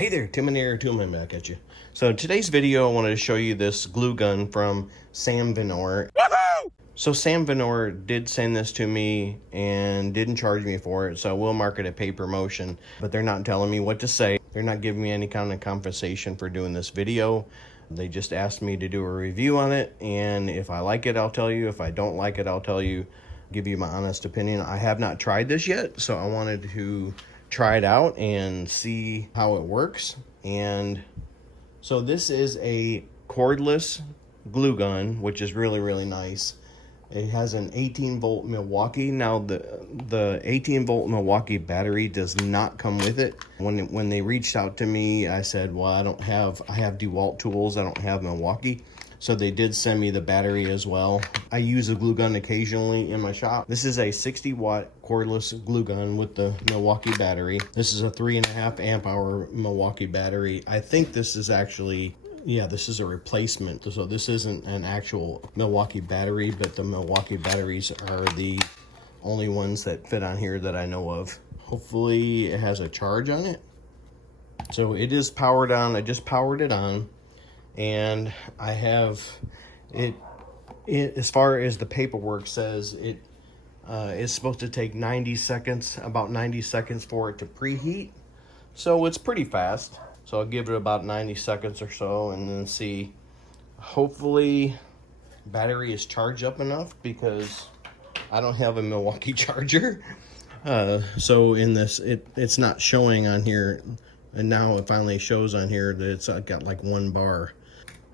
Hey there, Tim and Air, I'm back at you. So today's video, I wanted to show you this glue gun from Samvinor. Woohoo! So Samvinor did send this to me and didn't charge me for it, so I will mark it a pay promotion, but they're not telling me what to say. They're not giving me any kind of compensation for doing this video. They just asked me to do a review on it, and if I like it, I'll tell you. If I don't like it, I'll tell you, give you my honest opinion. I have not tried this yet, so I wanted to try it out and see how it works. And so this is a cordless glue gun, which is really nice. It has an 18-volt Milwaukee. Now the 18-volt Milwaukee battery does not come with it. When they reached out to me, I said, well, I have DeWalt tools, I don't have Milwaukee. So they did send me the battery as well. I use a glue gun occasionally in my shop. This is a 60-watt cordless glue gun with the Milwaukee battery. This is a 3.5 amp hour Milwaukee battery. I think this is actually, yeah, this is a replacement. So this isn't an actual Milwaukee battery, but the Milwaukee batteries are the only ones that fit on here that I know of. Hopefully it has a charge on it. So it is powered on. I just powered it on. And I have it as far as the paperwork says, it is supposed to take 90 seconds, about 90 seconds for it to preheat. So it's pretty fast. So I'll give it about 90 seconds or so and then see. Hopefully battery is charged up enough because I don't have a Milwaukee charger. So in this, it's not showing on here. And now it finally shows on here that it's got like 1 bar.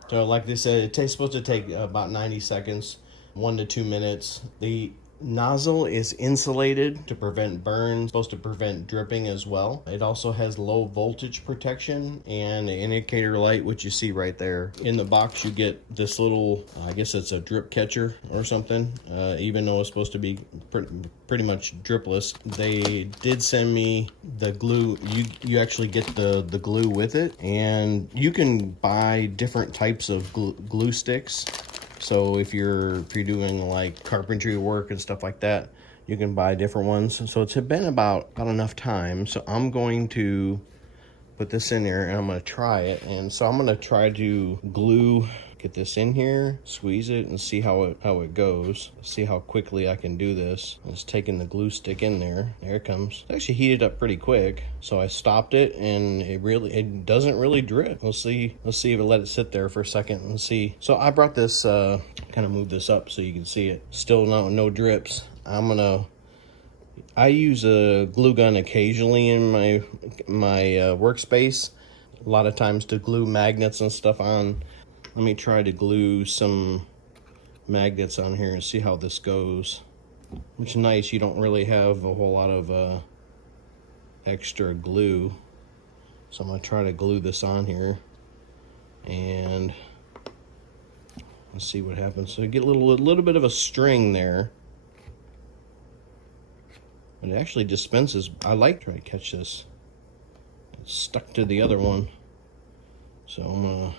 So like they said, it's supposed to take about 90 seconds, 1 to 2 minutes. The nozzle is insulated to prevent burns, supposed to prevent dripping as well. It also has low voltage protection and an indicator light, which you see right there. In the box, you get this little, I guess it's a drip catcher or something, even though it's supposed to be pretty much dripless. They did send me the glue. You actually get the glue with it, and you can buy different types of glue sticks. So if you're doing like carpentry work and stuff like that, you can buy different ones. So it's been about enough time. So I'm going to put this in there and I'm going to try it. And so I'm going to try to get this in here, squeeze it, and see how it goes. See how quickly I can do this. Just taking the glue stick in there. There it comes. It's actually heated up pretty quick. So I stopped it, and it doesn't really drip. Let's see if I let it sit there for a second and see. So I brought this, kind of move this up so you can see it. Still no drips. I use a glue gun occasionally in my workspace. A lot of times to glue magnets and stuff on. Let me try to glue some magnets on here and see how this goes. Which is nice, you don't really have a whole lot of extra glue. So I'm gonna try to glue this on here and let's see what happens. So you get a little bit of a string there. But it actually dispenses. I like to try to catch this. It's stuck to the other one. So I'm gonna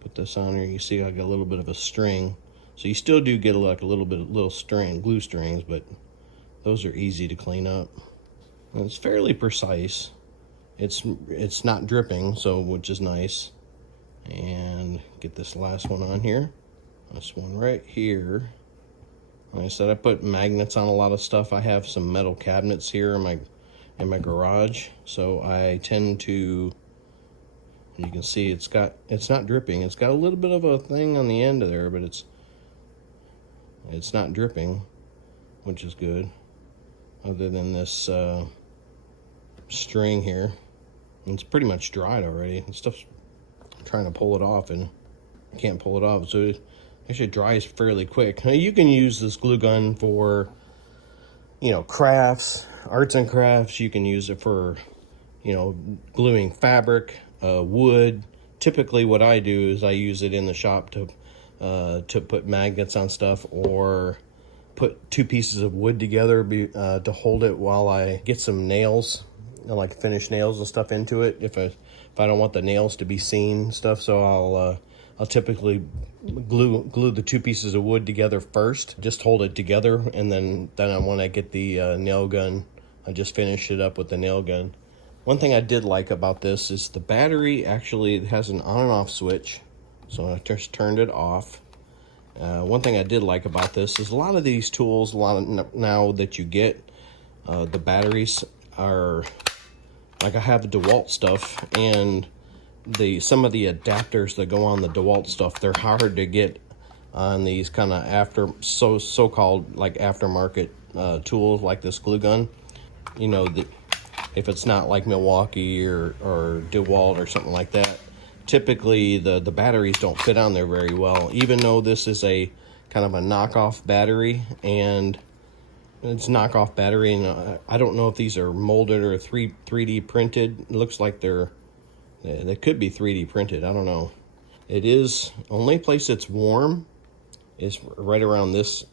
put this on here. You see I got a little bit of a string. So you still do get like a little string, glue strings, but those are easy to clean up. And it's fairly precise. It's not dripping, so which is nice. And get this last one on here. This one right here. Like I said, I put magnets on a lot of stuff. I have some metal cabinets here in my garage, so I tend to. You can see it's not dripping. It's got a little bit of a thing on the end of there, but it's not dripping, which is good. Other than this string here, and it's pretty much dried already. And stuff's trying to pull it off, and I can't pull it off. So it actually dries fairly quick. Now you can use this glue gun for, crafts, arts and crafts. You can use it for, gluing fabric. Wood. Typically what I do is I use it in the shop to put magnets on stuff, or put 2 pieces of wood together to hold it while I get some nails, like finished nails and stuff into it. If I don't want the nails to be seen and stuff, so I'll typically glue the 2 pieces of wood together first, just hold it together, and then when I get the nail gun, I just finish it up with the nail gun. One thing I did like about this is the battery actually has an on and off switch. So I just turned it off. One thing I did like about this is a lot of these tools, now that you get, the batteries are, like I have the DeWalt stuff, and some of the adapters that go on the DeWalt stuff, they're hard to get on these kind of so-called like aftermarket tools like this glue gun. You know, if it's not like Milwaukee or DeWalt or something like that, typically the batteries don't fit on there very well, even though this is a kind of a knockoff battery, and it's knockoff battery, and I don't know if these are molded or 3D printed. It looks like they could be 3D printed. I don't know. It is only place that's warm is right around this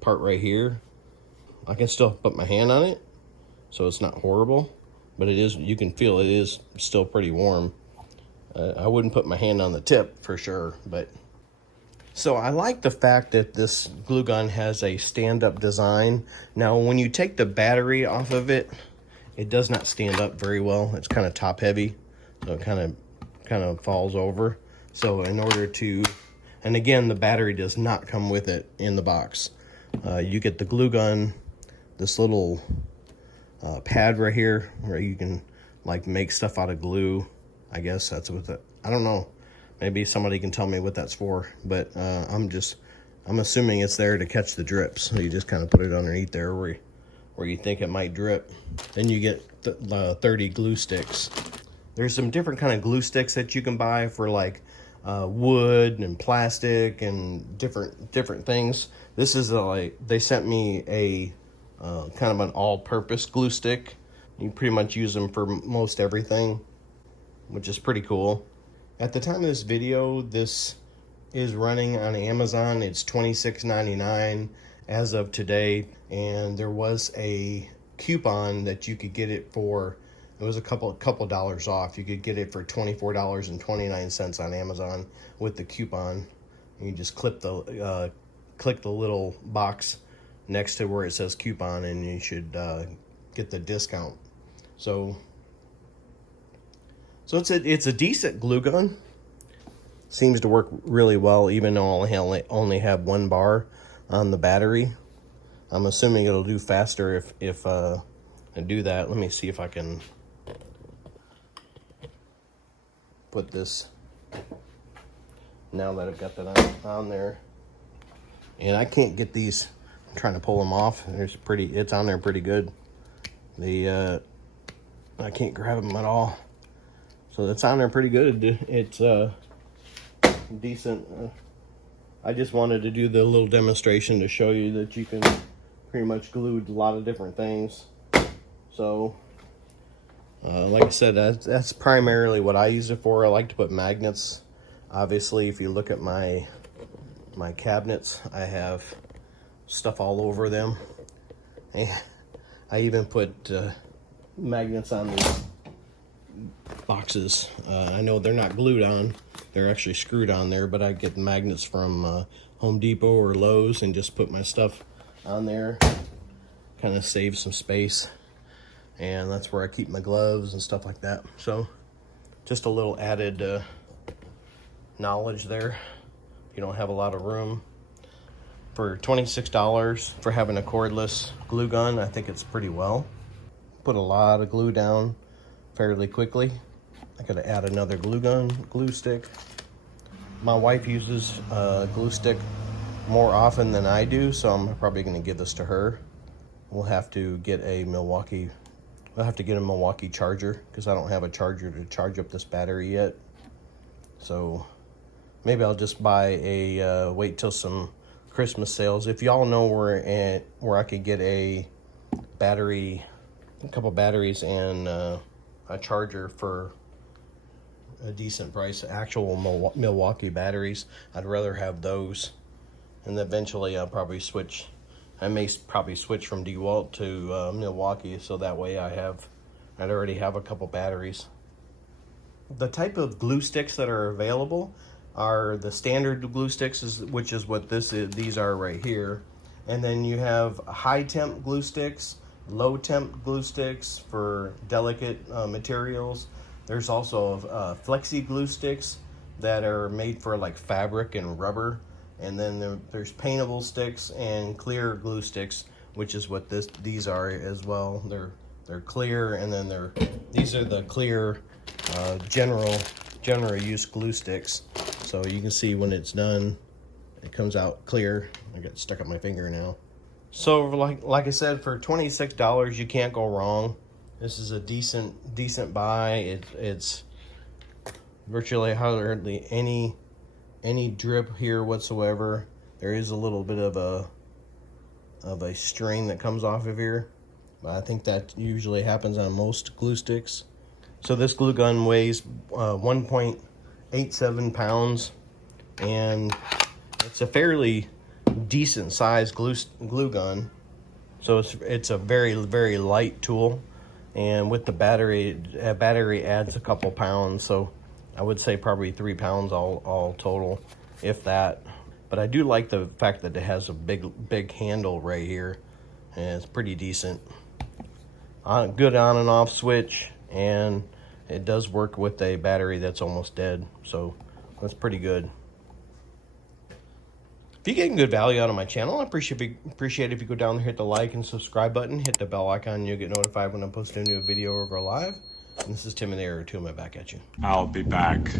part right here. I can still put my hand on it, so it's not horrible, but it is, you can feel it is still pretty warm. I wouldn't put my hand on the tip for sure, but so I like the fact that this glue gun has a stand-up design. Now, when you take the battery off of it, it does not stand up very well. It's kind of top heavy, so it kind of falls over. So in order to, and again, the battery does not come with it in the box. You get the glue gun, this little pad right here where you can like make stuff out of glue. I guess that's what I don't know. Maybe somebody can tell me what that's for, but I'm assuming it's there to catch the drips. So you just kind of put it underneath there where you think it might drip. Then you get 30 glue sticks. There's some different kind of glue sticks that you can buy for like wood and plastic and different things. This is like, they sent me a kind of an all-purpose glue stick. You pretty much use them for most everything, which is pretty cool. At the time of this video, this is running on Amazon. It's $26.99 as of today, and there was a coupon that you could get it for. It was a couple dollars off. You could get it for $24.29 on Amazon with the coupon. You just click the little box next to where it says coupon, and you should get the discount. So it's a decent glue gun. Seems to work really well, even though I only have one bar on the battery. I'm assuming it'll do faster if I do that. Let me see if I can put this, now that I've got that on there. And I can't get these, I'm trying to pull them off. It's on there pretty good. I can't grab them at all. So that's on there pretty good. It's decent. I just wanted to do the little demonstration to show you that you can pretty much glue a lot of different things. So like I said, that's primarily what I use it for. I like to put magnets. Obviously, if you look at my cabinets, I have stuff all over them. And I even put magnets on these boxes. I know they're not glued on, they're actually screwed on there, but I get magnets from Home Depot or Lowe's and just put my stuff on there. Kind of save some space, and that's where I keep my gloves and stuff like that. So just a little added knowledge there. If you don't have a lot of room, for $26 for having a cordless glue gun, I think it's pretty well. Put a lot of glue down fairly quickly. I gotta add another glue stick. My wife uses a glue stick more often than I do, so I'm probably gonna give this to her. We'll have to get a Milwaukee charger, because I don't have a charger to charge up this battery yet. So maybe I'll just buy wait till some Christmas sales. If y'all know where I could get a couple batteries and a charger for a decent price, actual Milwaukee batteries, I'd rather have those. And eventually I'll probably switch. I may probably switch from DeWalt to Milwaukee, so that way I'd already have a couple batteries. The type of glue sticks that are available are the standard glue sticks, which is what these are right here. And then you have high temp glue sticks, low temp glue sticks for delicate materials. There's also flexi glue sticks that are made for like fabric and rubber. And then there's paintable sticks and clear glue sticks, which is what these are as well. They're clear, and then these are the clear general use glue sticks. So you can see when it's done, it comes out clear. I got stuck up my finger now. So like I said, for $26 you can't go wrong. This is a decent buy. It's virtually hardly any drip here whatsoever. There is a little bit of a string that comes off of here, but I think that usually happens on most glue sticks. So this glue gun weighs 1.87 pounds, and it's a fairly decent size glue gun. So it's a very light tool, and with the battery adds a couple pounds. So I would say probably 3 pounds all total, if that. But I do like the fact that it has a big handle right here, and it's pretty decent. Good on and off switch, and it does work with a battery that's almost dead, so that's pretty good. If you're getting good value out of my channel, I appreciate if you go down there, hit the like and subscribe button, hit the bell icon, and you'll get notified when I post a new video or go live. And this is Tim and the Error 2. I'm back at you. I'll be back.